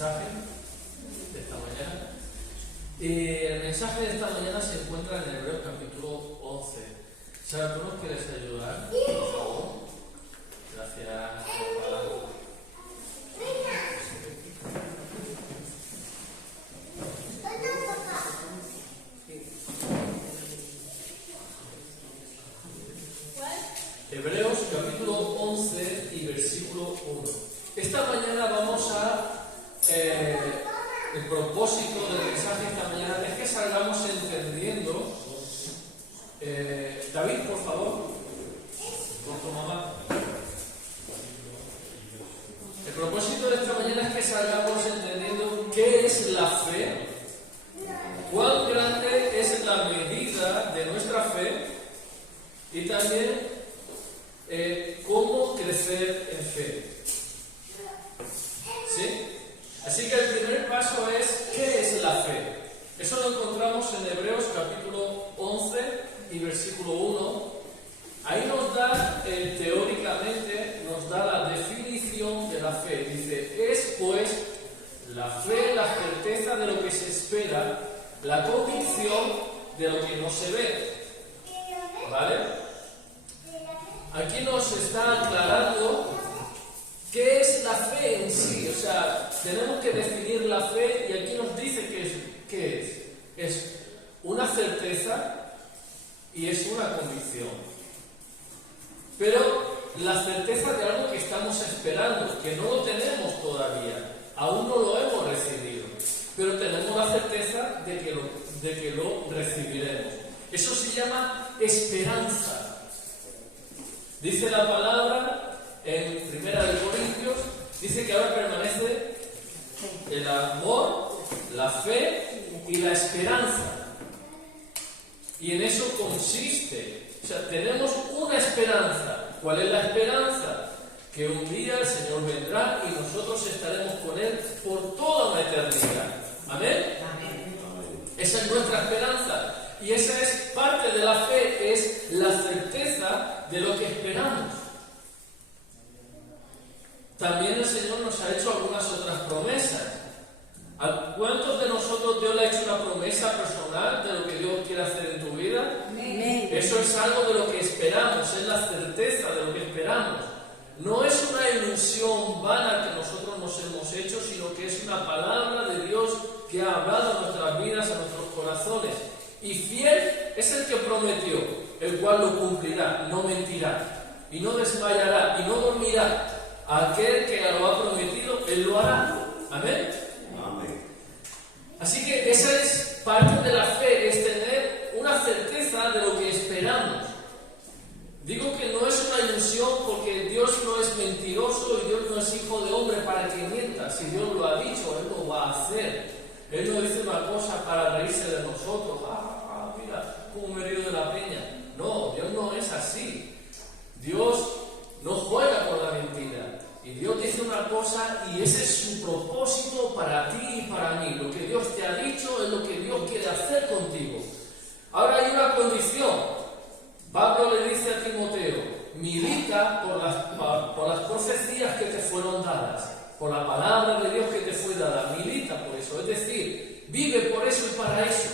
mensaje de esta mañana. El mensaje de esta mañana se encuentra en Hebreos capítulo 11. ¿Sabes? ¿Tú nos quieres ayudar? Por favor. Gracias. Hebreos capítulo 11 y versículo 1. Esta mañana vamos a... el propósito del mensaje esta mañana es que salgamos entendiendo... David, por favor, con tu mamá. El propósito de esta mañana es que salgamos entendiendo qué es la fe, cuán grande es la medida de nuestra fe y también cómo crecer en fe. ¿Sí? Así que el primer paso es, ¿qué es la fe? Eso lo encontramos en Hebreos capítulo 11 y versículo 1. Ahí nos da, teóricamente, nos da la definición de la fe. Dice, es pues la fe, la certeza de lo que se espera, la convicción de lo que no se ve. ¿Vale? Aquí nos está aclarando qué es la fe en sí. O sea, tenemos que definir la fe y aquí nos dice qué es. Es una certeza y es una convicción. Pero la certeza de algo que estamos esperando, que no lo tenemos todavía, aún no lo hemos recibido, pero tenemos la certeza de que lo recibiremos. Eso se llama esperanza. Dice la palabra en 1 Corintios, dice que ahora permanece el amor, la fe y la esperanza. Y en eso consiste. O sea, tenemos una esperanza. ¿Cuál es la esperanza? Que un día el Señor vendrá y nosotros estaremos con Él por toda una eternidad. ¿Amén? Amén. Esa es nuestra esperanza. Y esa es parte de la fe, es la certeza de lo que esperamos. También el Señor nos ha hecho algunas otras promesas. ¿A cuántos de nosotros Dios le ha hecho una promesa personal de lo que Dios quiere hacer en tu vida? Amén. Eso es algo de lo que esperamos, es la certeza de lo que esperamos. No es una ilusión vana que nosotros nos hemos hecho, sino que es una palabra de Dios que ha hablado a nuestras vidas, a nuestros corazones. Y fiel es el que prometió, el cual lo cumplirá, no mentirá, y no desmayará, y no dormirá. Aquel que lo ha prometido, Él lo hará. Amén. Amén. Así que esa es parte de la fe, es tener una certeza de lo que esperamos. Digo que no es una ilusión porque Dios no es mentiroso y Dios no es hijo de hombre para que mienta. Si Dios lo ha dicho, Él lo va a hacer. Él no dice una cosa para reírse de nosotros. Mira cómo me río de la peña. No, Dios no es así. Dios no juega con la mentira. Y Dios dice una cosa y ese es su propósito para ti y para mí. Lo que Dios te ha dicho es lo que Dios quiere hacer contigo. Ahora hay una condición. Pablo le dice a Timoteo, milita por las profecías que te fueron dadas, por la palabra de Dios que te fue dada, milita por eso, es decir, vive por eso y para eso.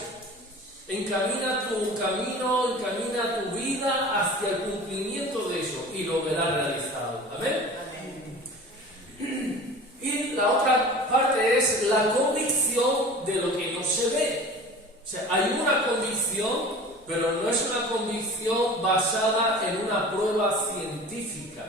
Encamina tu camino, encamina tu vida hacia el cumplimiento de eso y lo verás realizado. ¿Amén? Amén. Y la otra parte es la convicción de lo que no se ve. O sea, hay una convicción, pero no es una convicción basada en una prueba científica.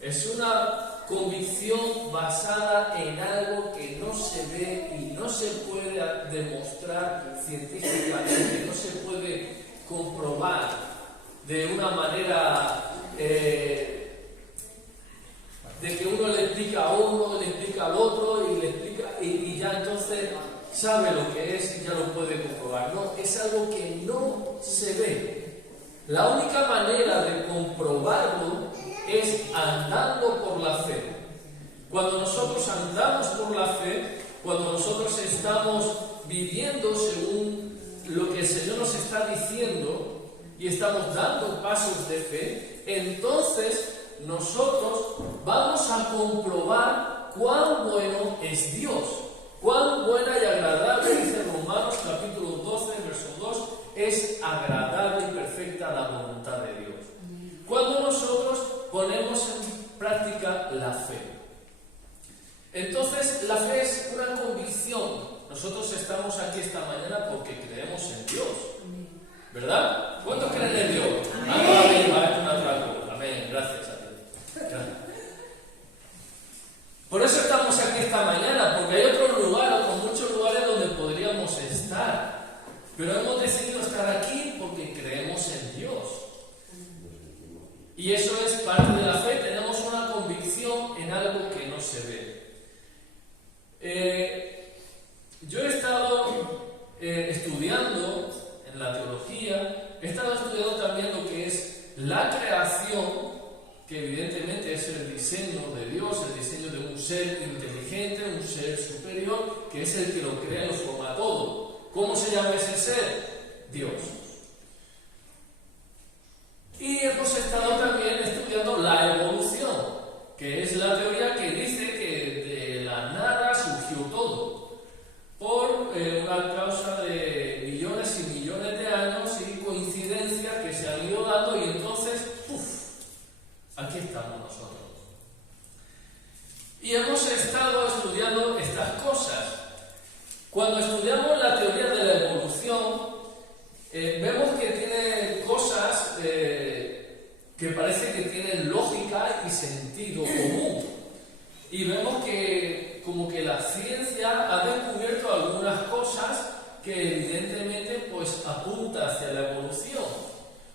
Es una convicción basada en algo que no se ve y no se puede demostrar científicamente, no se puede comprobar de una manera de que uno le explica a uno, le explica al otro y le explica y ya entonces sabe lo que es y ya lo puede comprobar. No, es algo que no se ve. La única manera de comprobarlo es andando por la fe. Cuando nosotros andamos por la fe, cuando nosotros estamos viviendo según lo que el Señor nos está diciendo y estamos dando pasos de fe, entonces nosotros vamos a comprobar cuán bueno es Dios. Cuán buena y agradable, dice Romanos capítulo 12, verso 2, es agradable y perfecta la voluntad de Dios. Cuando nosotros ponemos en práctica la fe. Entonces, la fe es una convicción. Nosotros estamos aquí esta mañana porque creemos en Dios. ¿Verdad? ¿Cuántos creen en Dios? Amén. Amén. Gracias a Dios. Gracias. Por eso estamos aquí esta mañana, porque hay otros lugares, con muchos lugares donde podríamos estar. Pero hemos decidido estar aquí porque creemos en Dios. Y eso es parte de la fe. Tenemos una convicción en algo que no se ve. Yo he estado estudiando en la teología, he estado estudiando también lo que es la creación, que evidentemente es el diseño de Dios, el diseño de un ser inteligente, un ser superior, que es el que lo crea y lo forma todo. ¿Cómo se llama ese ser? Dios. Y hemos estado también estudiando la evolución, que es la teoría que dice que de la nada surgió todo, por una causa de millones y millones de años y coincidencias que se han ido dando, y entonces, aquí estamos nosotros. Y hemos estado estudiando estas cosas. Cuando estudiamos la teoría de la evolución, vemos que tiene cosas que parece que tienen lógica y sentido común. Y vemos que como que la ciencia ha descubierto algunas cosas que evidentemente pues apunta hacia la evolución.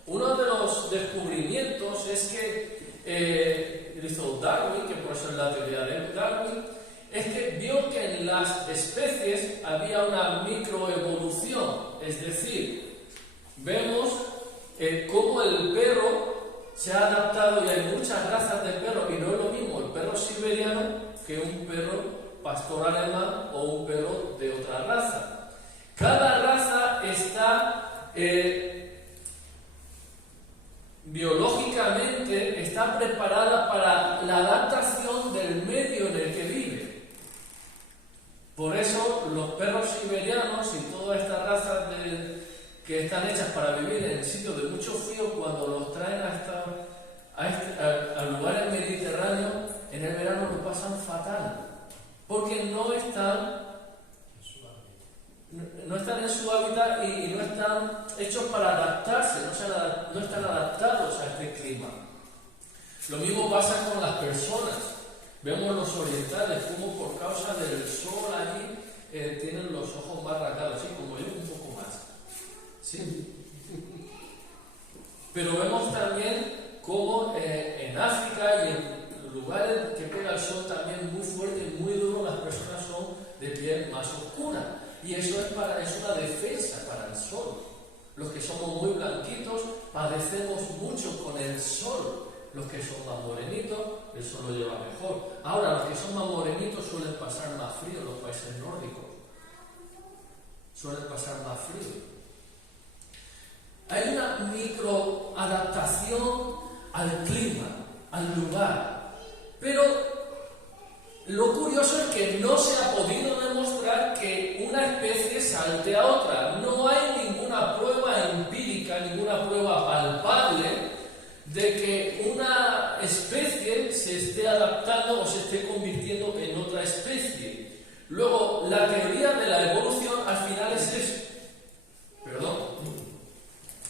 Uno de los descubrimientos es que hizo Darwin, que por eso es la teoría de Darwin, es que vio que en las especies había una microevolución. Es decir, vemos cómo el perro se ha adaptado, y hay muchas razas de perros, y no es lo mismo el perro siberiano que un perro pastor alemán o un perro de otra raza. Cada raza está biológicamente está preparada para la adaptación del medio en el que vive. Por eso los perros siberianos y todas estas razas que están hechas para vivir en sitios de mucho frío, cuando los traen a lugares mediterráneos, en el verano lo pasan fatal, porque no están en su hábitat y no están hechos para adaptarse, no están adaptados a este clima. Lo mismo pasa con las personas. Vemos los orientales como por causa del sol allí tienen los ojos más rasgados, así como yo, un poco más. ¿Sí? Pero vemos también como en África y en lugares que pega el sol también muy fuerte y muy duro, las personas son de piel más oscura. Y eso es una defensa para el sol. Los que somos muy blanquitos padecemos mucho con el sol. Los que son más morenitos, el sol lo lleva mejor. Ahora, los que son más morenitos suelen pasar más frío en los países nórdicos. Suelen pasar más frío. Hay una microadaptación al clima, al lugar. Pero lo curioso es que no se ha podido demostrar que una especie salte a otra. No hay ninguna prueba empírica, ninguna prueba palpable de que una especie se esté adaptando o se esté convirtiendo en otra especie. Luego, la teoría de la evolución al final es eso.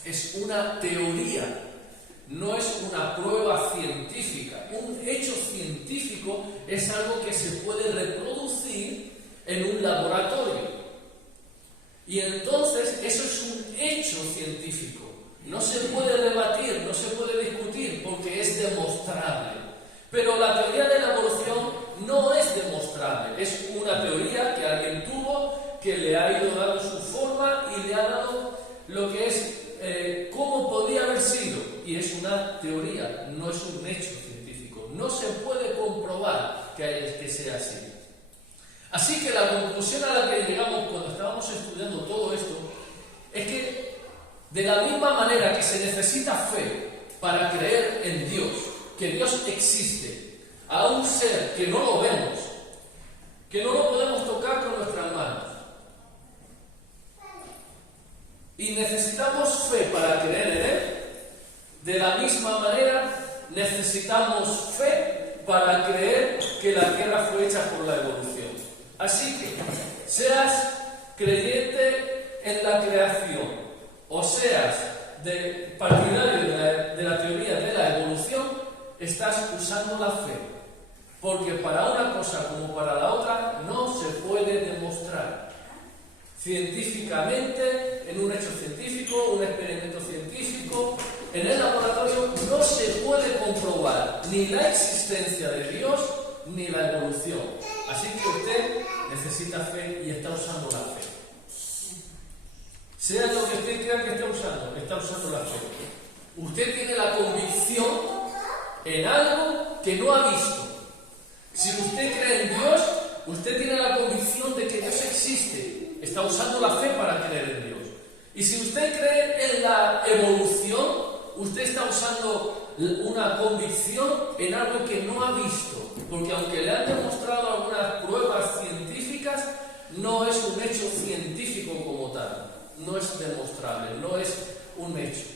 Es una teoría, no es una prueba científica. Un hecho científico es algo que se puede reproducir en un laboratorio. Y entonces eso es un hecho científico. No se puede debatir, no se puede discutir porque es demostrable. Pero la teoría de la evolución no es demostrable. Es una teoría que alguien tuvo, que le ha ido dando su forma y le ha dado lo que es cómo podía haber sido. Y es una teoría, no es un hecho científico. No se puede comprobar que sea así. Así que la conclusión a la que llegamos cuando estábamos estudiando todo esto es que de la misma manera que se necesita fe para creer en Dios, que Dios existe, a un ser que no lo vemos, que no lo podemos tocar con nuestras manos. Y necesitamos fe para creer en Él. De la misma manera, necesitamos fe para creer que la Tierra fue hecha por la evolución. Así que, seas creyente en la creación o seas partidario de la teoría de la evolución, estás usando la fe. Porque para una cosa como para la otra no se puede demostrar científicamente, en un hecho científico, un experimento científico, en el laboratorio no se puede comprobar ni la existencia de Dios ni la evolución. Así que usted necesita fe y está usando la fe. Sea lo que usted crea que está usando la fe. Usted tiene la convicción en algo que no ha visto. Si usted cree en Dios, usted tiene la convicción de que Dios existe. Está usando la fe para creer en Dios. Y si usted cree en la evolución, usted está usando una convicción en algo que no ha visto. Porque aunque le han demostrado algunas pruebas científicas, no es un hecho científico como tal. No es demostrable, no es un hecho.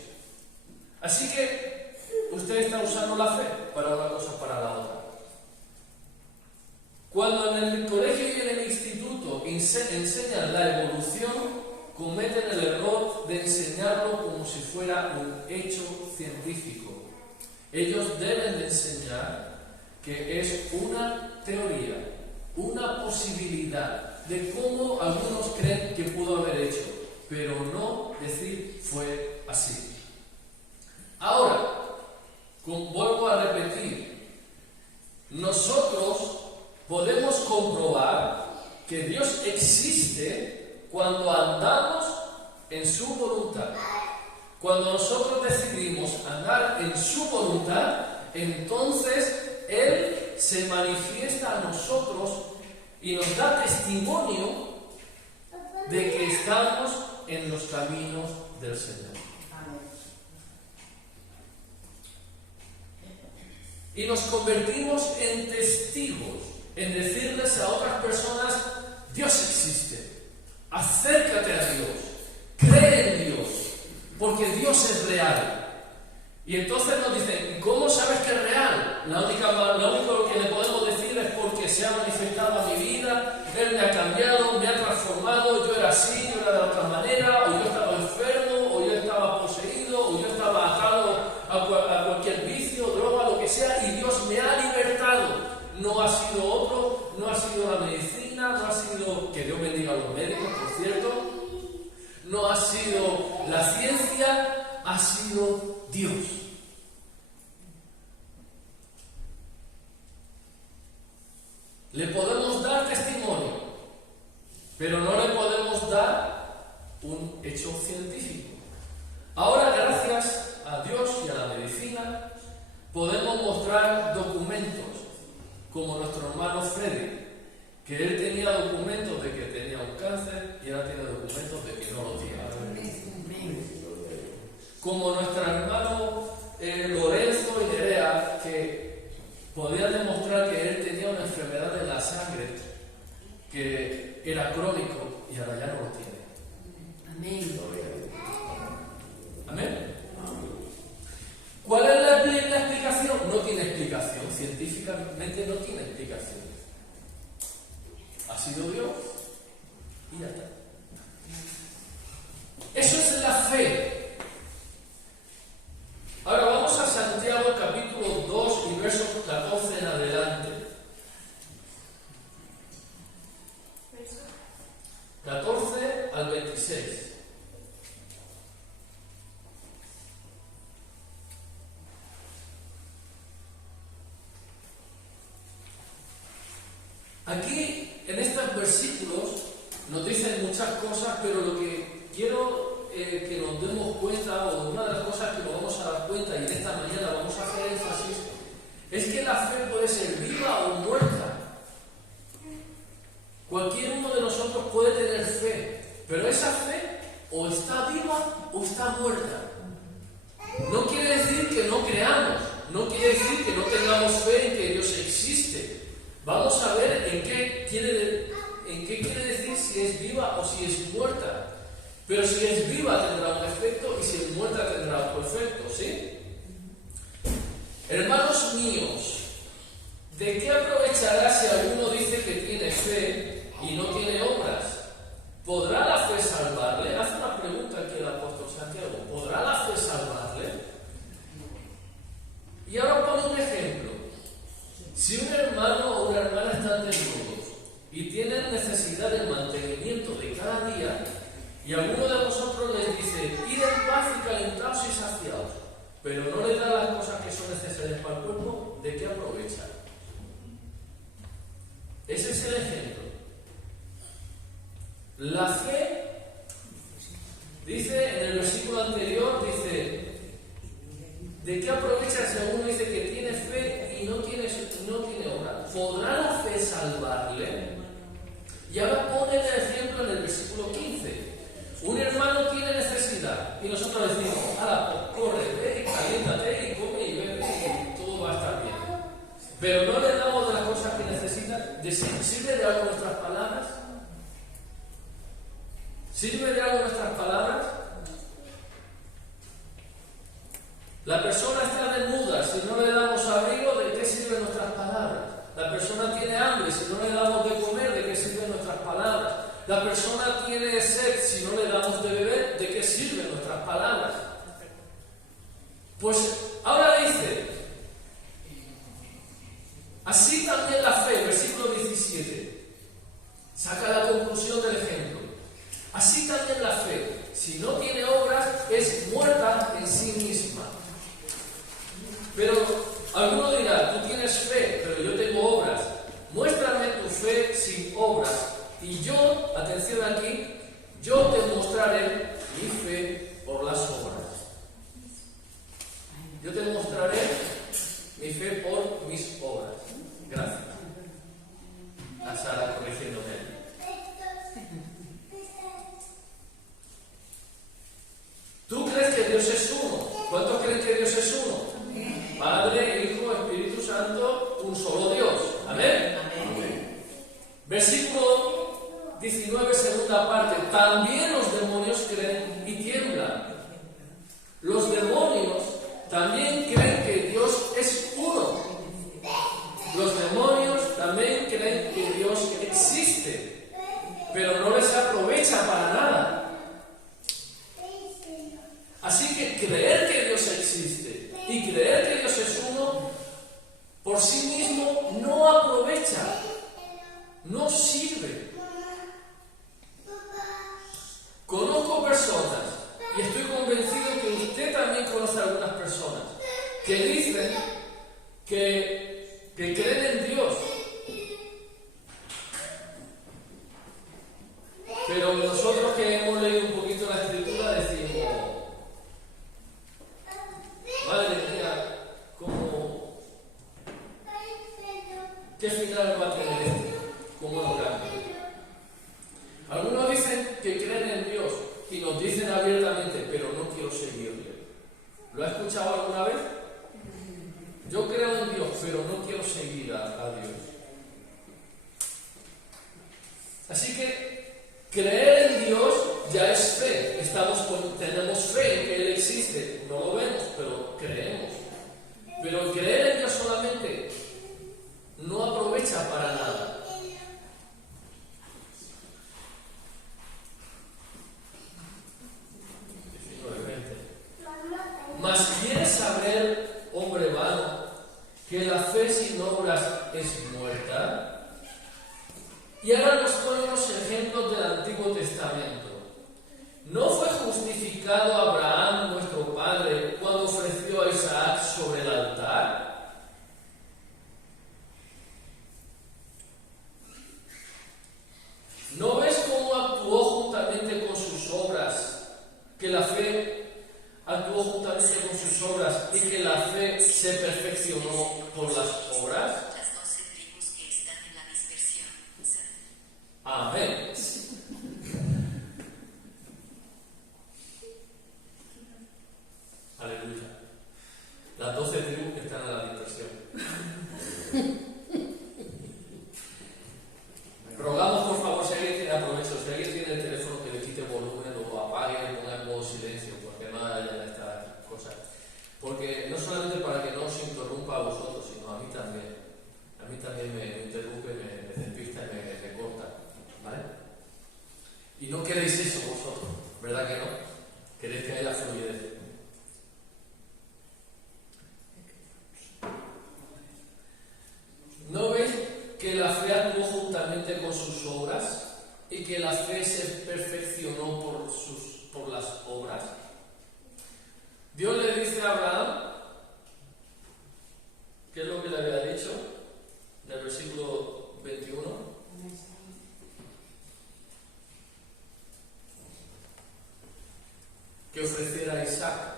Así que usted está usando la fe para una cosa o para la otra. Cuando en el colegio y en el instituto enseñan la evolución, cometen el error de enseñarlo como si fuera un hecho científico. Ellos deben de enseñar que es una teoría, una posibilidad de cómo algunos creen que pudo haber hecho, pero no decir fue así. Ahora, vuelvo a repetir, nosotros podemos comprobar que Dios existe cuando andamos en su voluntad. Cuando nosotros decidimos andar en su voluntad, entonces Él se manifiesta a nosotros y nos da testimonio de que estamos en los caminos del Señor. Y nos convertimos en testigos, en decirles a otras personas, Dios existe, acércate a Dios, cree en Dios, porque Dios es real. Y entonces nos dicen, ¿cómo sabes que es real? Lo único que le podemos decir es porque se ha manifestado a mi vida, Él me ha cambiado, me ha transformado, yo era así, yo era de otra manera, o yo estaba enfermo, o yo estaba poseído, o yo estaba atado a cualquier vicio, droga, lo que sea, y Dios me ha libertado. No ha sido otro, no ha sido la medicina, no ha sido, que Dios bendiga a los médicos, por cierto, no ha sido la ciencia, ha sido Dios. Le podemos dar testimonio, pero no le podemos dar un hecho científico. Ahora, gracias a Dios y a la medicina, podemos mostrar documentos, como nuestro hermano Freddy, que él tenía documentos de que tenía un cáncer y ahora tiene documentos de que no lo tiene. Como nuestro hermano Lorenzo y Nerea, que podía demostrar que él tenía una enfermedad en la sangre que era crónico y ahora ya no lo tiene. Amén. Amén. ¿Cuál es la explicación? No tiene explicación. Científicamente no tiene explicación. Ha sido Dios y ya está. Eso es la fe. Ahora vamos a Santiago capítulo 2 y versos 14 en adelante. 14 al 26. Aquí, en estos versículos, nos dicen muchas cosas, pero lo que quiero que nos demos cuenta, o una de las cosas que nos vamos a dar cuenta, y en esta mañana vamos a hacer énfasis, es que la fe puede ser viva o muerta. Cualquier uno de nosotros puede tener fe, pero esa fe o está viva o está muerta. No quiere decir que no creamos, no quiere decir que no tengamos fe en que Dios existe. Vamos a ver en qué quiere decir si es viva o si es muerta. Pero si es viva tendrá un efecto y si es muerta tendrá otro efecto, ¿sí? Hermanos míos, ¿de qué aprovechará si alguno dice que tiene fe y no tiene obras? ¿Podrá la fe salvarle? Hace una pregunta aquí el apóstol Santiago. ¿Podrá la fe salvarle? Y ahora pone un ejemplo. Si un hermano o una hermana están desnudos y tienen necesidad del mantenimiento de cada día, y alguno de vosotros les dice, id en paz y calentaos y saciaos, pero no les da las cosas que son necesarias para el cuerpo, ¿de qué aprovecha? Ese es el ejemplo. La fe, dice en el versículo anterior, dice, ¿de qué aprovecha si alguno dice que tiene fe y no tiene obra? ¿Podrá la fe salvarle? Y ahora pone el ejemplo en el versículo 15. Un hermano tiene necesidad y nosotros decimos, ahora corre, ve, caliéntate y come y bebe y todo va a estar bien. Pero no le damos de las cosas que necesita. ¿Sirve de algo nuestras palabras? ¿Sirve de algo nuestras palabras? La persona está desnuda, si no le damos abrigo, ¿de qué sirven nuestras palabras? La persona tiene hambre, si no le damos de comer, ¿de qué sirven nuestras palabras? La persona tiene sed, si no le damos de beber, ¿de qué sirven nuestras palabras? Pues ahora dice, así también la fe, versículo 17, saca la conclusión del ejemplo. Así también la fe, si no tiene obras, es muerta en sí misma. Pero alguno dirá, tú tienes fe, pero yo tengo obras. Muéstrame tu fe sin obras. Y yo, atención aquí, yo te mostraré mi fe por las obras. Yo te mostraré mi fe por mis obras. Gracias. A Sara corrigiéndome. ¿Tú crees que Dios es uno? ¿Cuántos creen que Dios es uno? Padre, Hijo, Espíritu Santo, un solo Dios. Amén. Amén. Versículo 19, segunda parte. También los demonios creen y tiemblan. Los demonios también creen que Dios es uno. Los demonios también creen que Dios existe, pero no les aprovecha para nada. Así que creer que Dios existe y creer que Dios es uno, por sí mismo no aprovecha, no sirve. Conozco personas, y estoy convencido que usted también conoce a algunas personas, que dicen que creen en Dios, pero nosotros que hemos leído un poquito la Escritura decimos, madre mía, ¿qué final va a tener esto? ¿Cómo lo cambia? Algunos dicen que creen en Dios y nos dicen abiertamente, pero no quiero seguirle. ¿Lo ha escuchado alguna vez? Yo creo en Dios, pero no quiero seguir a Dios. Así que creer en Dios ya es fe. Tenemos fe en que Él existe. No lo vemos, pero creemos. Pero creer en Dios solamente no aprovecha para nada. Mas ¿quieres saber, hombre vano, que la fe sin obras es muerta? Y ahora nos pone unos ejemplos del Antiguo Testamento. ¿No fue justificado Abraham, nuestro padre, cuando ofreció a Isaac sobre el altar? ¿No ves cómo actuó juntamente con sus obras, que la fe actuó juntamente con sus obras y que la fe se perfeccionó por las obras? Las 12 tribus que están en la dispersión. Amén. y que la fe se perfeccionó por las obras. Dios le dice a Abraham, ¿qué es lo que le había dicho? En el versículo 21. Que ofreciera a Isaac.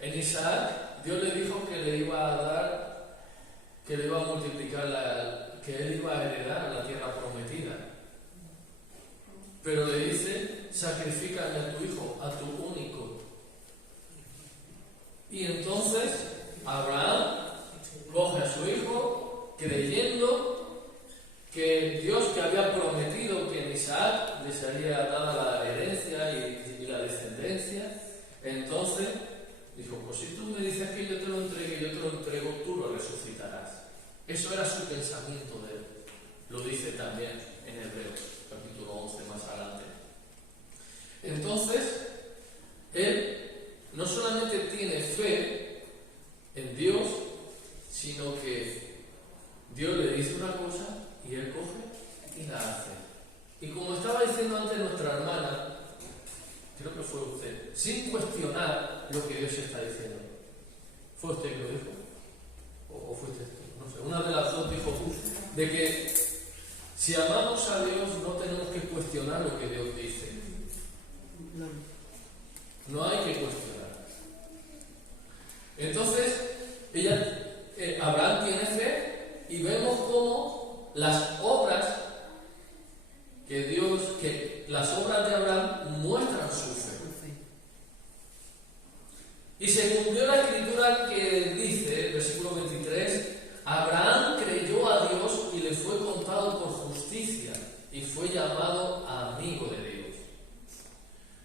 En Isaac, Dios le dijo que le iba a dar, que le iba a multiplicar, que él iba a heredar la tierra prometida. Pero le dice, sacrifícame a tu hijo, a tu único. Y entonces Abraham coge a su hijo, creyendo que Dios, que había prometido que en Isaac le sería dada la herencia y la descendencia, entonces dijo, pues si tú me dices que yo te lo entrego, tú lo resucitarás. Eso era su pensamiento de él. Lo dice también en Hebreos, capítulo 11, más adelante. Entonces, él no solamente tiene fe en Dios, sino que Dios le dice una cosa y él coge y la hace. Y como estaba diciendo antes nuestra hermana, creo que fue usted, sin cuestionar lo que Dios está diciendo. ¿Fue usted que lo dijo? ¿O fuiste tú? No sé. Una de las dos dijo de que si amamos a Dios no tenemos que cuestionar lo que Dios dice. No hay que cuestionar. Entonces, Abraham tiene fe y vemos cómo las obras las obras de Abraham muestran su fe. Y se cumplió la escritura que dice, versículo 23, Abraham creyó a Dios y le fue contado por justicia y fue llamado amigo de Dios.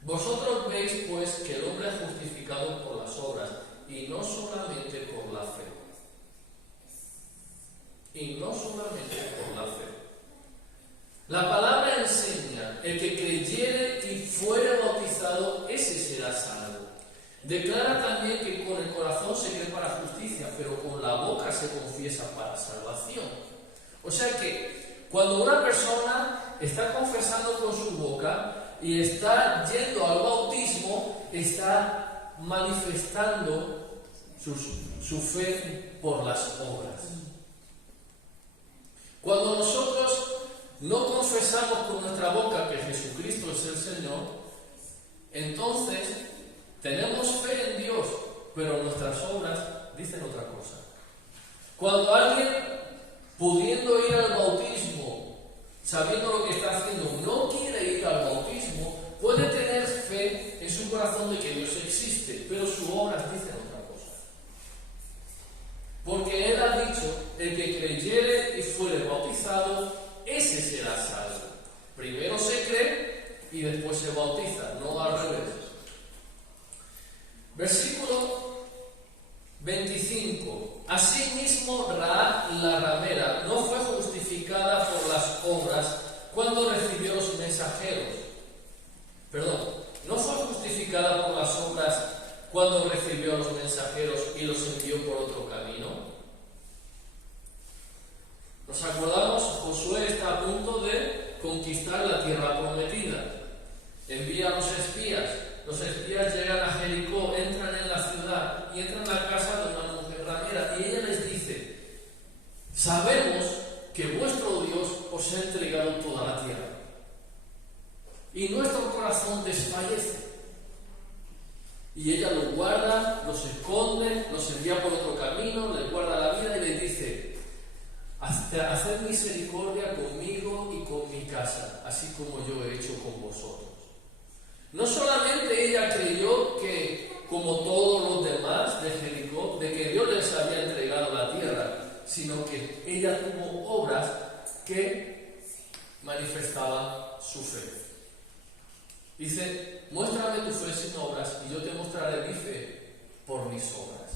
Vosotros veis pues que el hombre es justificado por las obras y no solamente por la fe. Y no solamente por la fe. La palabra enseña, el que creyere y fuere bautizado, ese será salvo. Declara también que con el corazón se cree para justicia, pero con la boca se confiesa para salvación. O sea que cuando una persona está confesando con su boca y está yendo al bautismo, está manifestando su fe por las obras. Cuando nosotros no confesamos con nuestra boca que Jesucristo es el Señor, entonces tenemos fe en Dios, pero nuestras obras dicen otra cosa. Cuando alguien, pudiendo ir al bautismo, sabiendo lo que está haciendo, no quiere ir al bautismo, puede tener fe en su corazón de que Dios existe, pero sus obras dicen otra cosa. Porque Él ha dicho, el que creyere y fuere bautizado, ese será salvo. Primero se cree y después se bautiza, no al revés. Versículo 25. Asimismo, Rahab la ramera no fue justificada por las obras cuando recibió los mensajeros. No fue justificada por las obras cuando recibió a los mensajeros y los envió por otro camino. Nos acordamos, Josué está a punto de conquistar la tierra prometida. Envía a los espías llegan a Jericó, entran en la ciudad y entran a la casa de una mujer ramera y ella les dice, sabemos que vuestro Dios os ha entregado toda la tierra y nuestro corazón desfallece. Y ella los guarda, los esconde, los envía por otro camino, les guarda la vida y les dice, haced misericordia conmigo y con mi casa, así como yo he hecho con vosotros. No solamente ella creyó que, como todos los demás de Jericó, de que Dios les había entregado la tierra, sino que ella tuvo obras que manifestaban su fe. Dice, muéstrame tu fe sin obras y yo te mostraré mi fe por mis obras.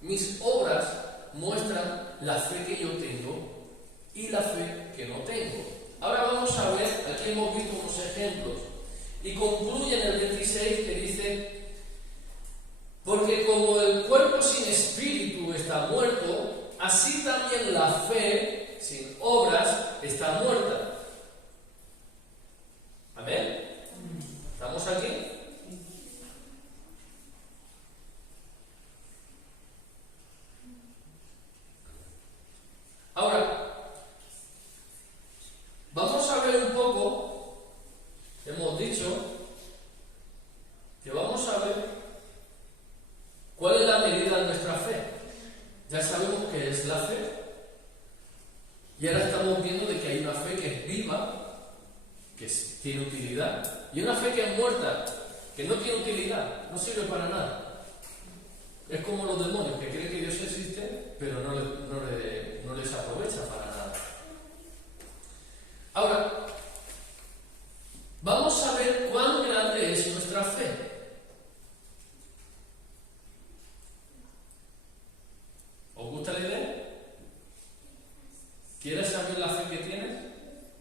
Mis obras muestran la fe que yo tengo y la fe que no tengo. Ahora vamos a ver, aquí hemos visto unos ejemplos y concluye en el 26 que dice, porque como el cuerpo sin espíritu está muerto, así también tiene utilidad. Y una fe que es muerta, que no tiene utilidad, no sirve para nada. Es como los demonios, que creen que Dios existe, pero no les aprovecha para nada. Ahora, vamos a ver cuán grande es nuestra fe. ¿Os gusta la idea? ¿Quieres saber la fe que tienes?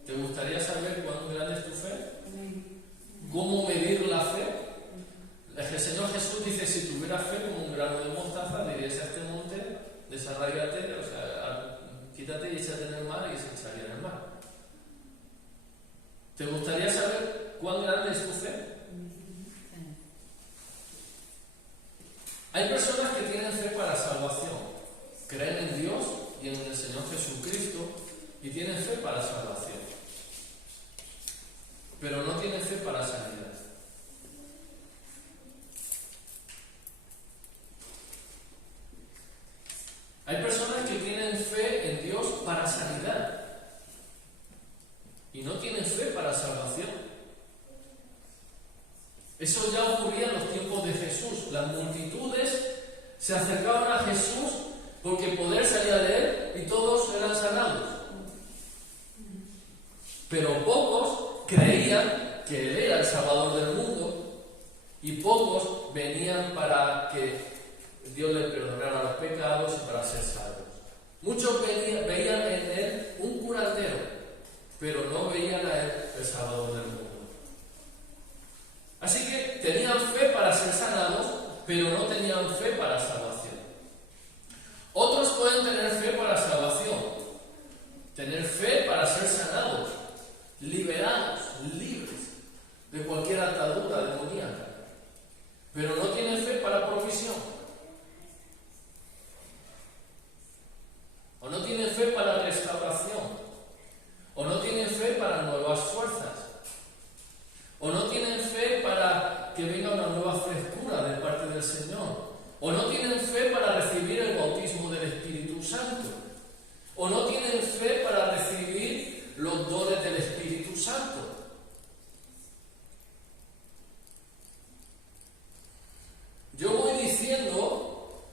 ¿Te gustaría saber cuán grande es tu fe? ¿Cómo medir la fe? El Señor Jesús dice, si tuvieras fe como un grano de mostaza, dirías a este monte, desarráigate, o sea, quítate y échate en el mar, y se echaría en el mar. ¿Te gustaría saber cuán grande es tu fe? Hay personas que tienen fe para salvación, creen en Dios y en el Señor Jesucristo y tienen fe para salvación, pero no tienen fe para sanidad. Hay personas que tienen fe en Dios para sanidad y no tienen fe para salvación. Eso ya ocurría en los tiempos de Jesús. Las multitudes se acercaban a Jesús porque el poder salía de él y todos eran sanados. Pero pocos creían que él era el Salvador del mundo y pocos venían para que Dios les perdonara los pecados y para ser salvos. Muchos veían en él un curandero, pero no veían a él el Salvador del mundo. Así que tenían fe para ser sanados, pero no tenían fe para salvación. Otros pueden tener fe para salvación, tener fe para ser sanados, liberados, libres de cualquier atadura demoníaca, pero no tienen fe para provisión, o no tienen fe para restauración, o no tienen fe para nuevas fuerzas, o no tienen fe para que venga una nueva frescura de parte del Señor, o no tienen fe para recibir el bautismo del Espíritu Santo, o no tienen fe para recibir los dones del Espíritu Santo. Yo voy diciendo,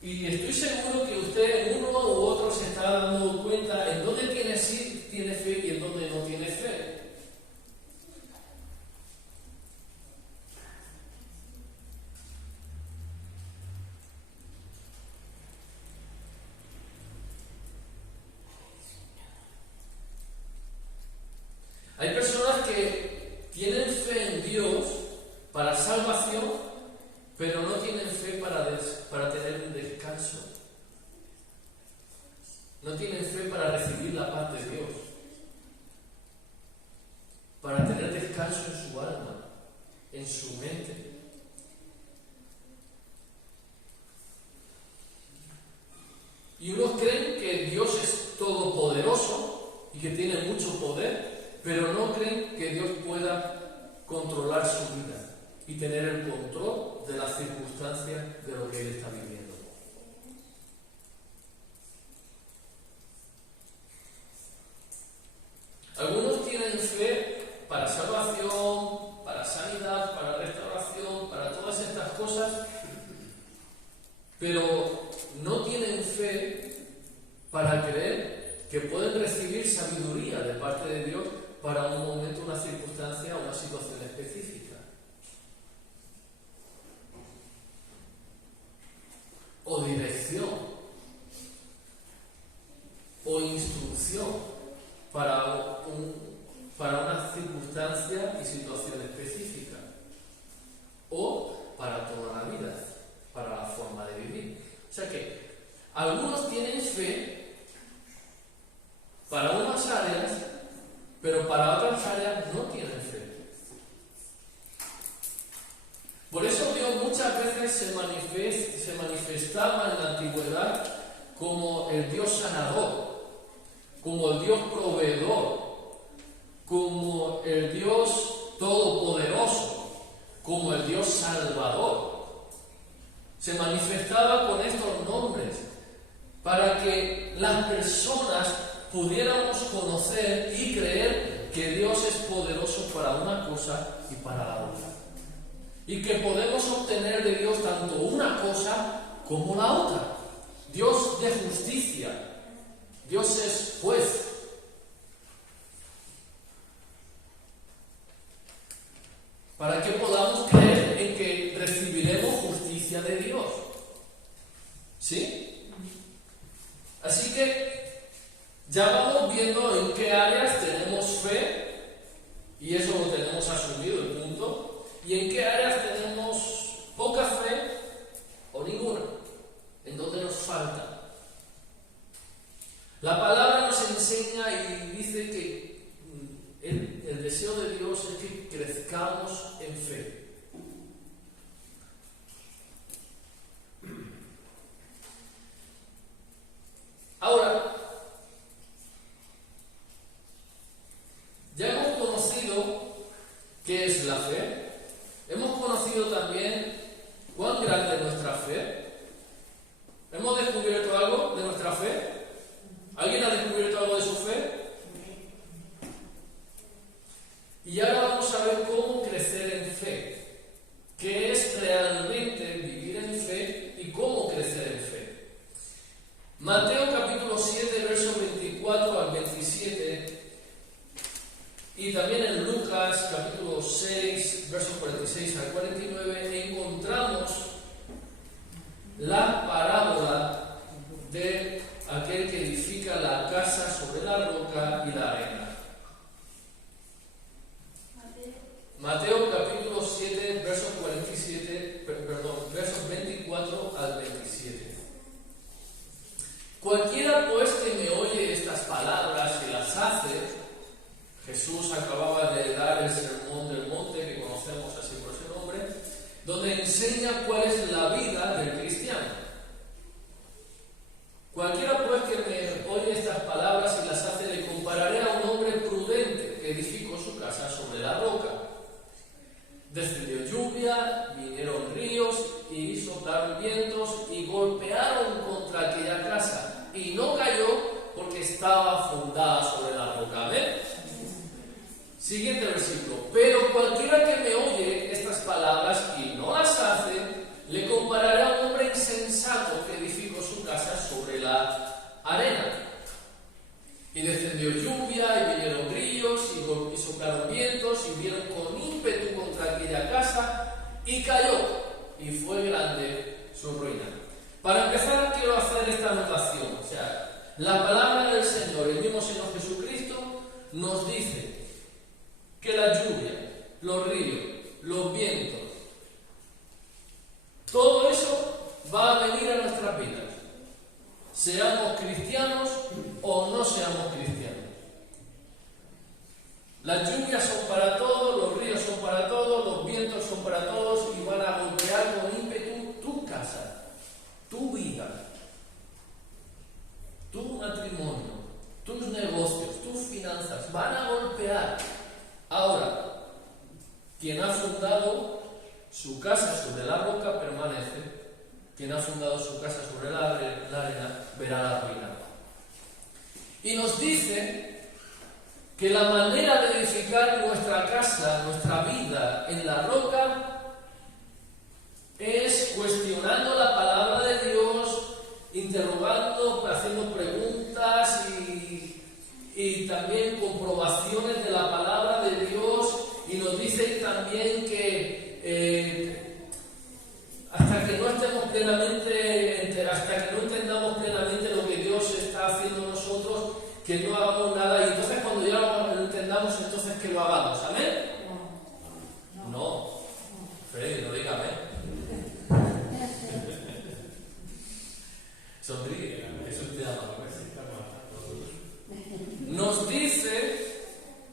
y estoy seguro que usted en uno u otro se está dando cuenta en dónde tiene fe y en dónde no tiene fe. Hay personas que tienen fe en Dios para salvación, pero no tienen fe para tener un descanso. No tienen fe para recibir la paz de Dios, para tener descanso en su alma, en su mente. Y unos creen que Dios es todopoderoso y que tiene mucho poder, pero no creen que Dios pueda controlar su vida y tener el control de las circunstancias de lo que él está viviendo. Algunos tienen fe para salvación, para sanidad, para restauración, para todas estas cosas, pero no tienen fe para creer que pueden recibir sabiduría de parte de Dios para un momento, una circunstancia o una situación específica. O dirección, o instrucción para una circunstancia y situación específica, o para toda la vida, para la forma de vivir. O sea que algunos tienen fe para unas áreas, pero para otras áreas no tienen fe. Por eso Dios muchas veces se manifestaba en la antigüedad como el Dios sanador, como el Dios proveedor, como el Dios todopoderoso, como el Dios salvador. Se manifestaba con estos nombres para que las personas pudiéramos conocer y creer que Dios es poderoso para una cosa y para la otra. Y que podemos obtener de Dios tanto una cosa como la otra. Dios de justicia. Dios es juez. Para que podamos creer en que recibiremos justicia de Dios. ¿Sí? Así que ya vamos viendo en qué áreas tenemos fe, y eso lo tenemos asumido, el punto, y en qué áreas tenemos poca fe o ninguna, en donde nos falta. La palabra nos enseña y dice que el deseo de Dios es que crezcamos en fe. Ahora, ya hemos conocido qué es la fe. Hemos conocido también cuán grande es nuestra fe. ¿Hemos descubierto algo de nuestra fe? ¿Alguien ha descubierto algo de su fe? Y ahora vamos a ver cómo crecer en fe. ¿Qué es realmente vivir en fe y cómo crecer en fe? Mateo capítulo 7, versos 24 al 27, y también en Lucas capítulo 6, versos 46 al 49, encontramos la parábola de aquel que edifica la casa sobre la roca y la arena. Mateo capítulo 7, versos 24 al 27. Cualquiera pues que me oye estas palabras y las hace, Jesús acababa de dar el sermón del monte, que conocemos así por ese nombre, donde enseña cuál es la vida del cristiano. Cualquiera pues que me oye estas palabras y las hace, le compararé a un hombre prudente que edificó su casa sobre la roca. Descendió lluvia, vinieron ríos y soplaron vientos y golpearon contra aquella casa, y no cayó porque estaba fundada sobre la roca. ¿Ven? Siguiente versículo. Pero cualquiera que me oye estas palabras y no las hace, le compararé a un hombre insensato que edificó su casa sobre la arena. Y descendió lluvia, y vinieron ríos, y soplaron vientos, y vieron con ímpetu contra aquella casa, y cayó, y fue grande su ruina. Para empezar, quiero hacer esta anotación. O sea, la palabra del Señor, el mismo Señor Jesucristo, nos dice que la lluvia, los ríos, los vientos, todo eso va a venir a nuestras vidas. Seamos cristianos o no seamos cristianos. Las lluvias son para todos, los ríos son para todos, los vientos son para todos, y van a golpear con ímpetu tu casa, tu vida, tu matrimonio, tus negocios, tus finanzas, van a golpear. Ahora, quien ha fundado su casa sobre la roca permanece. Quien ha fundado su casa sobre la arena verá la ruina. Y nos dice que la manera de edificar nuestra casa, nuestra vida en la roca, es cuestionando la palabra de Dios, interrogando, haciendo preguntas y también comprobaciones de la palabra de Dios. Y nos dice también que hasta que no entendamos plenamente lo que Dios está haciendo en nosotros, que no hagamos nada. Y entonces cuando ya lo entendamos, entonces que lo hagamos. ¿Amén? No. Freddy, no diga amén. Sonríe, Jesús te ama. Nos dice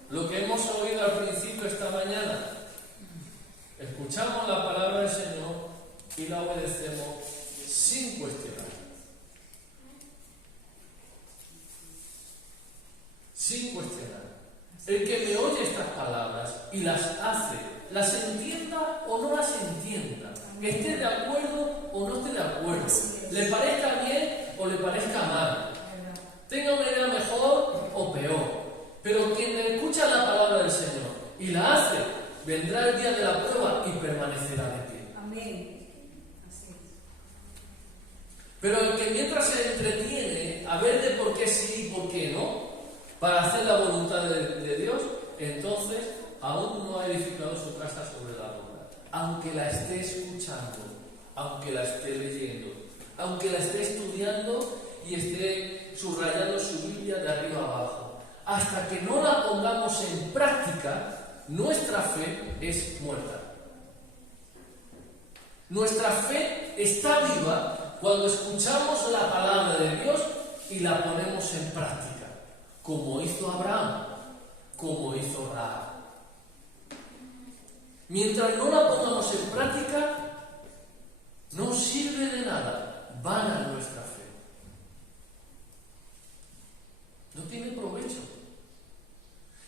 lo que hemos oído al principio esta mañana. Escuchamos la palabra del Señor y la obedecemos sin cuestionar. Sin cuestionar. El que me oye estas palabras y las hace, las entienda o no las entienda, esté de acuerdo o no esté de acuerdo, le parezca bien o le parezca mal, tenga una idea mejor o peor, pero quien escucha la palabra vendrá el día de la prueba y permanecerá de pie. Amén. Así es. Pero el que mientras se entretiene a ver de por qué sí y por qué no, para hacer la voluntad de Dios, entonces aún no ha edificado su casa sobre la roca. Aunque la esté escuchando, aunque la esté leyendo, aunque la esté estudiando y esté subrayando su Biblia de arriba a abajo, hasta que no la pongamos en práctica, nuestra fe es muerta. Nuestra fe está viva cuando escuchamos la palabra de Dios y la ponemos en práctica, como hizo Abraham, como hizo Rahab. Mientras no la pongamos en práctica, no sirve de nada, vana nuestra fe. No tiene provecho.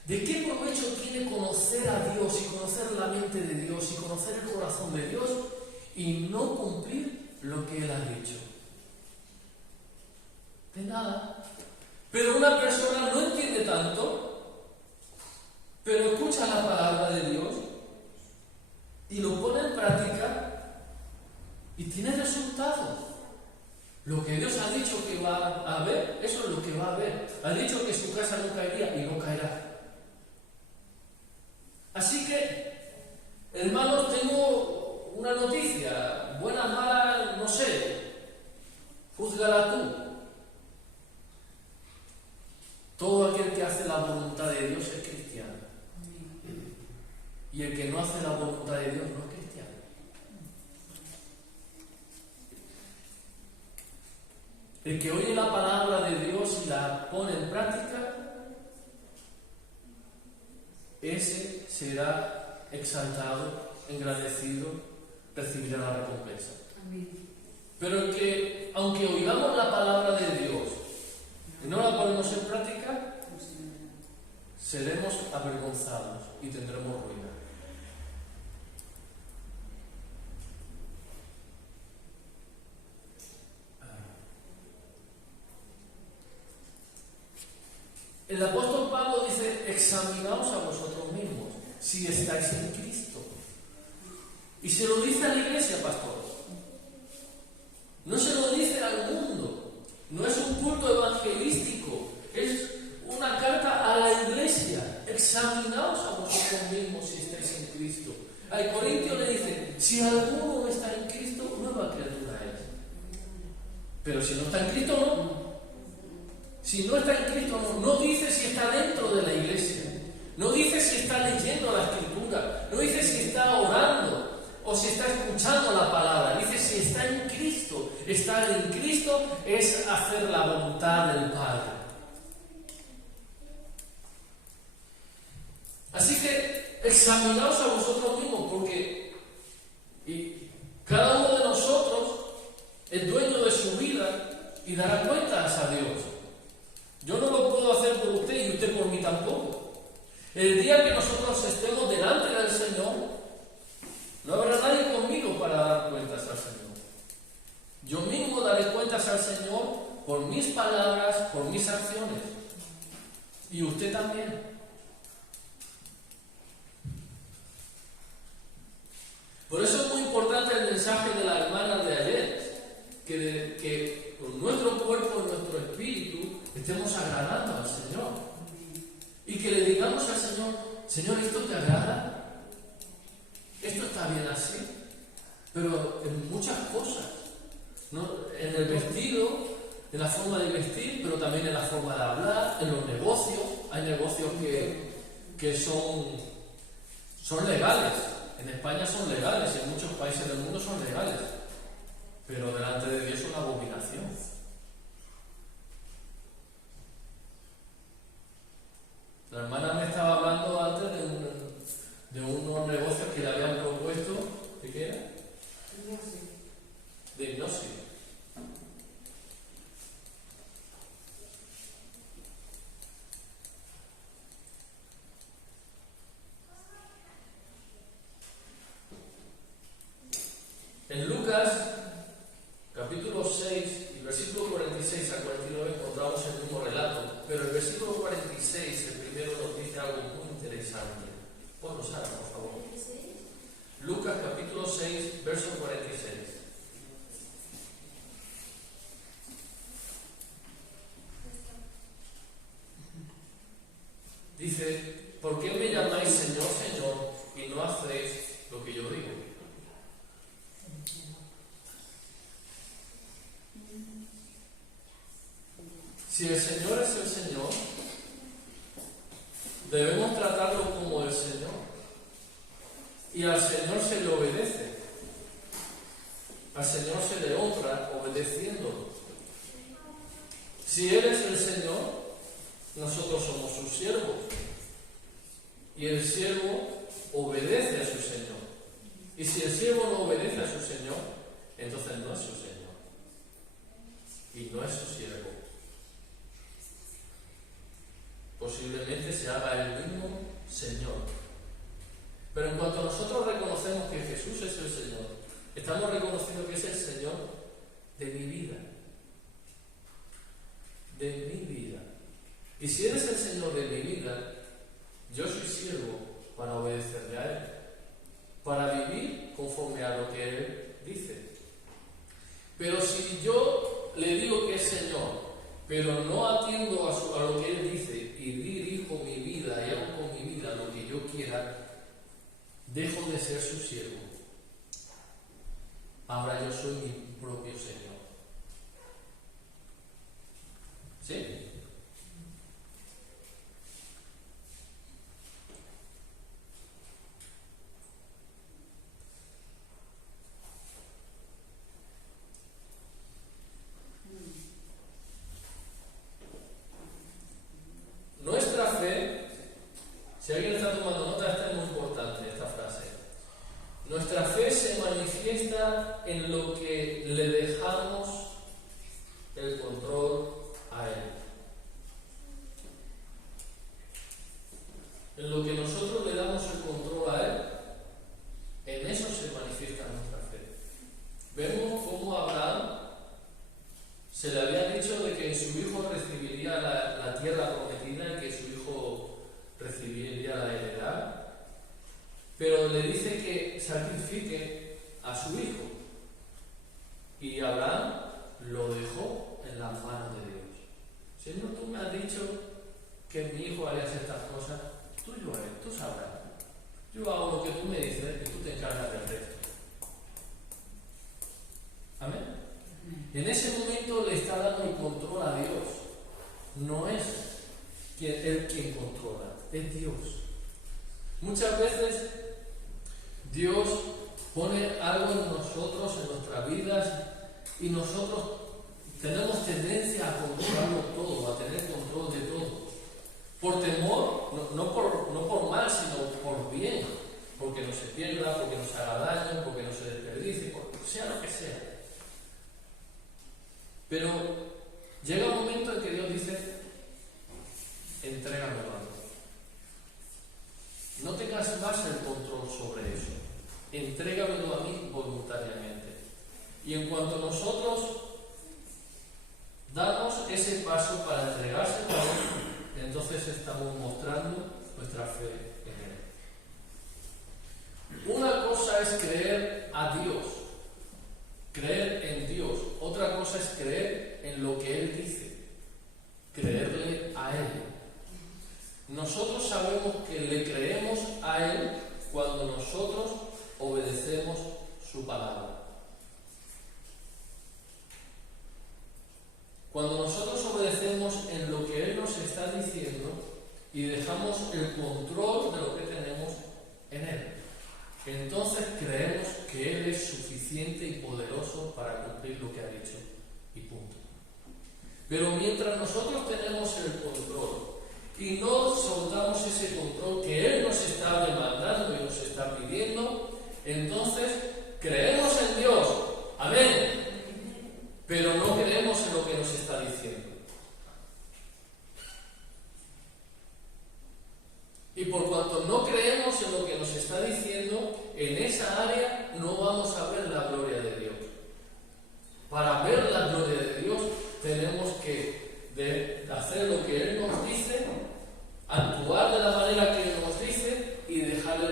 ¿De qué provecho tiene conocer a Dios y conocer la mente de Dios y conocer el corazón de Dios y no cumplir lo que Él ha dicho? De nada. Pero una persona no entiende tanto, pero escucha la palabra de Dios y lo pone en práctica y tiene resultados. Lo que Dios ha dicho que va a haber, eso es lo que va a haber. Ha dicho que su casa no caería y no caerá. Así que, hermanos, tengo una noticia, buena, mala, no sé, júzgala tú. Todo aquel que hace la voluntad de Dios es cristiano. Y el que no hace la voluntad de Dios no es cristiano. El que oye la palabra de Dios y la pone en práctica, ese será exaltado, engrandecido, recibirá la recompensa. Amén. Pero el que, aunque oigamos la palabra de Dios y no la ponemos en práctica, seremos avergonzados y tendremos ruina. El apóstol Pablo dice: examinaos a vosotros mismos si estáis en Cristo. Y se lo dice a la iglesia, pastor. No se lo dice al mundo. No es un culto evangelístico. Es una carta a la iglesia. Examinaos a vosotros mismos si estáis en Cristo. Al Corintio le dice: si alguno está en Cristo, nueva criatura es. Pero si no está en Cristo, no. Si no está en Cristo, no dice si está dentro de la iglesia, no dice si está leyendo la Escritura, no dice si está orando o si está escuchando la palabra, dice si está en Cristo. Estar en Cristo es hacer la voluntad del Padre. Así que examinaos a vosotros mismos, porque cada uno de nosotros es dueño de su vida y dará cuentas a Dios. Yo no lo puedo hacer por usted y usted por mí tampoco. El día que nosotros estemos delante del Señor, no habrá nadie conmigo para dar cuentas al Señor. Yo mismo daré cuentas al Señor por mis palabras, por mis acciones. Y usted también. Por eso es muy importante el mensaje de la hermana de ayer, que con nuestro cuerpo y nuestro espíritu estemos agradando al Señor. Y que le digamos al Señor: Señor, ¿esto te agrada? ¿Esto está bien así? Pero en muchas cosas, ¿no? En el vestido, en la forma de vestir, pero también en la forma de hablar, en los negocios. Hay negocios que son legales. En España son legales, en muchos países del mundo son legales. Pero delante de Dios es una abominación. La hermana me estaba hablando antes de unos negocios que le habían propuesto. ¿De qué era? De hipnosis. En Lucas, capítulo 6, y versículo 46 a 49 encontramos el mismo relato, pero el versículo 46, el primero, nos dice algo muy interesante. Ponlo, Sara, por favor. Lucas capítulo 6, verso 46. Dice, ¿por qué me llamáis Señor, Señor, y no hacéis lo que yo digo? Si el Señor es el Señor, debemos tratarlo como el Señor. Y al Señor se le obedece. Al Señor se le honra obedeciéndolo. Si Él es el Señor, nosotros somos sus siervos. Y el siervo obedece a su Señor. Y si el siervo no obedece a su Señor, entonces no es su Señor. Y no es su siervo. Posiblemente se haga el mismo Señor. Pero en cuanto nosotros reconocemos que Jesús es el Señor, estamos reconociendo que es el Señor de mi vida. De mi vida. Y si Él es el Señor de mi vida, yo soy siervo para obedecerle a Él, para vivir conforme a lo que Él dice. Pero si yo le digo que es Señor, pero no atiendo a lo que Él dice y dirijo mi vida y hago con mi vida lo que yo quiera, dejo de ser su siervo. Ahora yo soy mi propio Señor. ¿Sí? Nuestra fe, si alguien está tomando nota, esta es muy importante, esta frase. Nuestra fe se manifiesta en lo que le dejamos el control a Él. En lo que nosotros le damos el control a Él, en eso se manifiesta nuestra fe. Vemos cómo a Abraham se le había dicho de que su hijo recibiría la tierra prometida y que su hijo recibiría la heredad, pero le dice que sacrifique a su hijo. Y Abraham lo dejó en las manos de Dios. Señor, tú me has dicho que mi hijo haría estas cosas, tuyo es, tú sabrás. Yo hago lo que tú me dices y tú te encargas del resto. Amén. En ese momento le está dando el control a Dios. No es Él quien controla, es Dios. Muchas veces Dios pone algo en nosotros, en nuestras vidas, y nosotros tenemos tendencia a controlarlo todo, a tener control de todo. Por temor, no por mal, sino por bien. Porque no se pierda, porque no se haga daño, porque no se desperdicie, porque sea lo que sea. Pero llega un momento en que Dios dice, entrégamelo a mí. No tengas más el control sobre eso. Entrégamelo a mí voluntariamente. Y en cuanto nosotros damos ese paso para entregárselo a Él, entonces estamos mostrando nuestra fe en Él. Una cosa es creer a Dios, creer en Dios. Otra cosa es creer en lo que Él dice, creerle a Él. Nosotros sabemos que le creemos a Él cuando nosotros obedecemos su palabra. Cuando nosotros obedecemos en lo que Él nos está diciendo y dejamos el control de lo que tenemos en Él, entonces creemos que Él es suficiente y poderoso para cumplir lo que ha dicho y punto. Pero mientras nosotros tenemos el control y no soltamos ese control que Él nos está demandando y nos está pidiendo, entonces creemos en Dios, amén, pero no creemos en lo que nos está diciendo. Y por cuanto no creemos en lo que nos está diciendo, en esa área no vamos a ver la gloria de Dios. Para ver la gloria de Dios tenemos que hacer lo que Él nos dice, actuar de la manera que Él nos dice y dejarle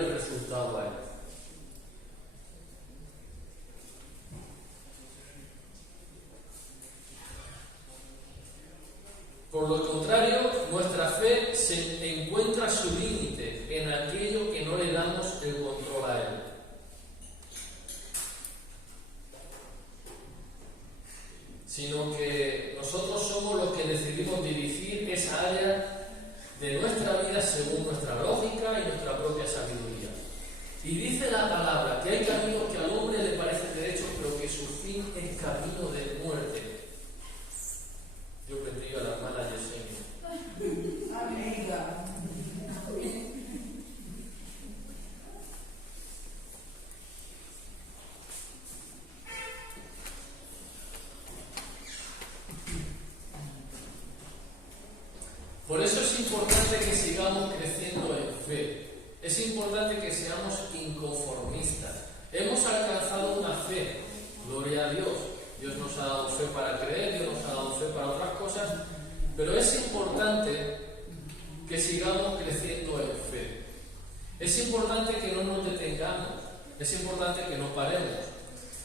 Por lo contrario, nuestra fe se encuentra su límite en aquello que no le damos el control a él. Sino que nosotros somos los que decidimos dirigir esa área de nuestra vida según nuestra lógica y nuestra propia sabiduría. Y dice la palabra que hay caminos que al hombre le parecen derechos, pero que su fin es camino de muerte. Yo bendigo a la hermana Yesenia. Amiga. Por eso es importante que sigamos creciendo en fe. Es importante que seamos inconformistas. Hemos alcanzado una fe, gloria a Dios. Dios nos ha dado fe para creer, Dios nos ha dado fe para otras cosas, pero es importante que sigamos creciendo en fe. Es importante que no nos detengamos, es importante que no paremos.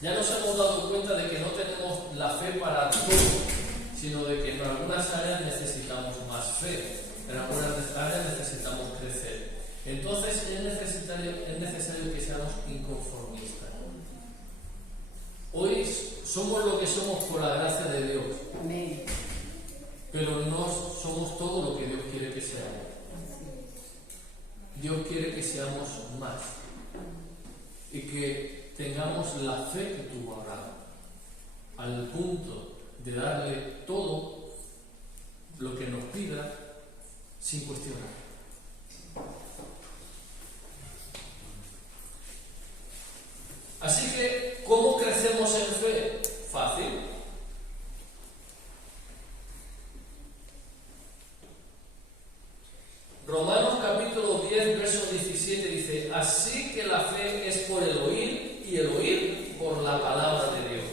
Ya nos hemos dado cuenta de que no tenemos la fe para todo, sino de que en algunas áreas necesitamos más fe, en algunas áreas necesitamos crecer. Entonces es necesario que seamos inconformistas. Hoy somos lo que somos por la gracia de Dios. Amén. Pero no somos todo lo que Dios quiere que seamos. Dios quiere que seamos más. Y que tengamos la fe que tuvo Abraham. Al punto de darle todo lo que nos pida sin cuestionar. Así que, ¿cómo crecemos en fe? Fácil. Romanos capítulo 10, verso 17 dice: así que la fe es por el oír y el oír por la palabra de Dios.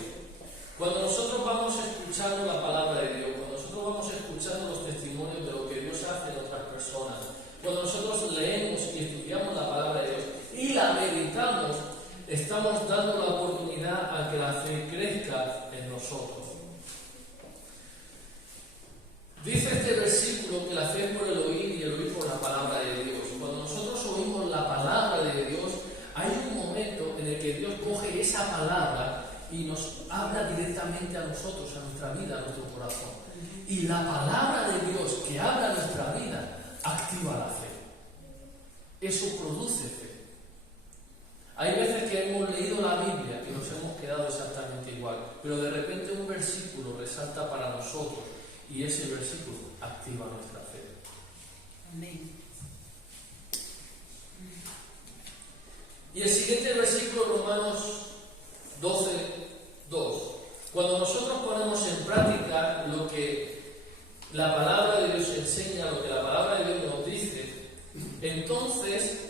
Cuando nosotros vamos escuchando la palabra de Dios, cuando nosotros vamos escuchando los testimonios de lo que Dios hace en otras personas, cuando nosotros leemos y estudiamos la palabra de Dios y la meditamos, estamos dando la oportunidad a que la fe crezca en nosotros. Dice este versículo que la fe es por el oír y el oír por la palabra de Dios. Cuando nosotros oímos la palabra de Dios, hay un momento en el que Dios coge esa palabra y nos habla directamente a nosotros, a nuestra vida, a nuestro corazón. Y la palabra de Dios que habla a nuestra vida activa la fe. Eso produce fe. Hay veces que hemos leído la Biblia y nos hemos quedado exactamente igual, pero de repente un versículo resalta para nosotros y ese versículo activa nuestra fe. Amén. Y el siguiente versículo, Romanos 12, 2. Cuando nosotros ponemos en práctica lo que la palabra de Dios enseña, lo que la palabra de Dios nos dice, entonces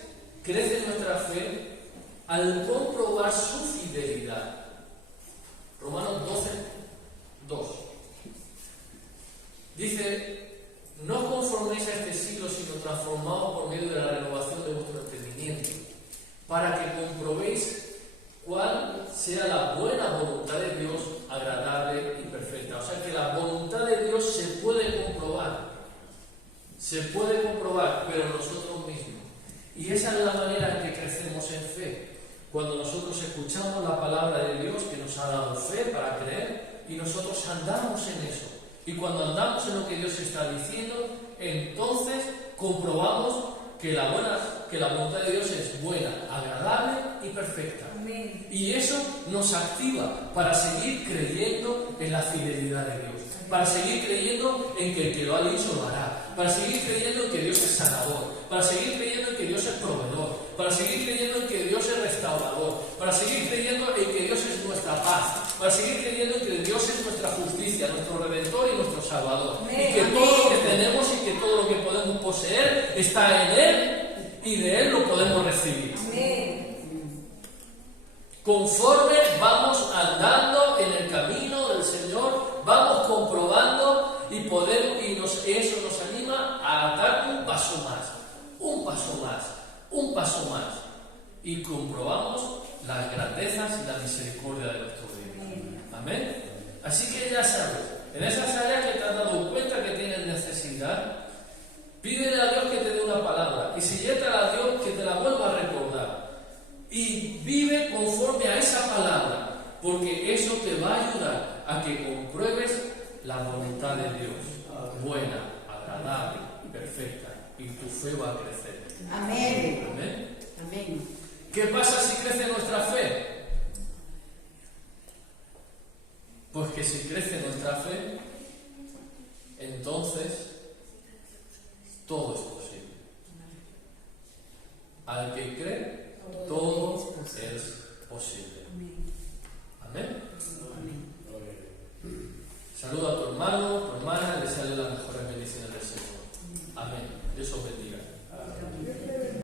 crece nuestra fe al comprobar su fidelidad. Romanos 12, 2. Dice: no os conforméis a este siglo, sino transformaos por medio de la renovación de vuestro entendimiento, para que comprobéis cuál sea la buena voluntad de Dios, agradable y perfecta. O sea que la voluntad de Dios se puede comprobar, pero nosotros mismos. Y esa es la manera en que crecemos en fe. Cuando nosotros escuchamos la palabra de Dios que nos ha dado fe para creer y nosotros andamos en eso. Y cuando andamos en lo que Dios está diciendo, entonces comprobamos que la voluntad de Dios es buena, agradable y perfecta. Amén. Y eso nos activa para seguir creyendo en la fidelidad de Dios, para seguir creyendo en que el que lo ha dicho lo hará, para seguir creyendo en que Dios es sanador, para seguir creyendo en que Dios es proveedor, para seguir creyendo en que Dios es restaurador, para seguir creyendo en que Dios es nuestra paz, para seguir creyendo en que Dios es nuestra justicia, nuestro Redentor y nuestro Salvador. Amén. Y que todo lo que tenemos y que todo lo que podemos poseer está en Él y de Él lo podemos recibir. Amén. Conforme vamos andando en el camino del Señor, vamos comprobando y eso nos anima a dar un paso más. Y comprobamos las grandezas y la misericordia de nuestro Dios. Amén. Así que ya sabes, en esas áreas que te has dado cuenta que tienes necesidad, pídele a Dios que te dé una palabra. Y si ya te la dio, que te la vuelva a recordar. Y vive conforme a esa palabra, porque eso te va a ayudar a que compruebes la voluntad de Dios, buena, agradable y perfecta, y tu fe va a crecer. Amén. Amén. Amén. ¿Qué pasa si crece nuestra fe? Pues que si crece nuestra fe, entonces todo es posible. Al que cree, todo es posible. Amén. Saluda a tu hermano, tu hermana, y deseale las mejores bendiciones del Señor. Amén. Dios os bendiga.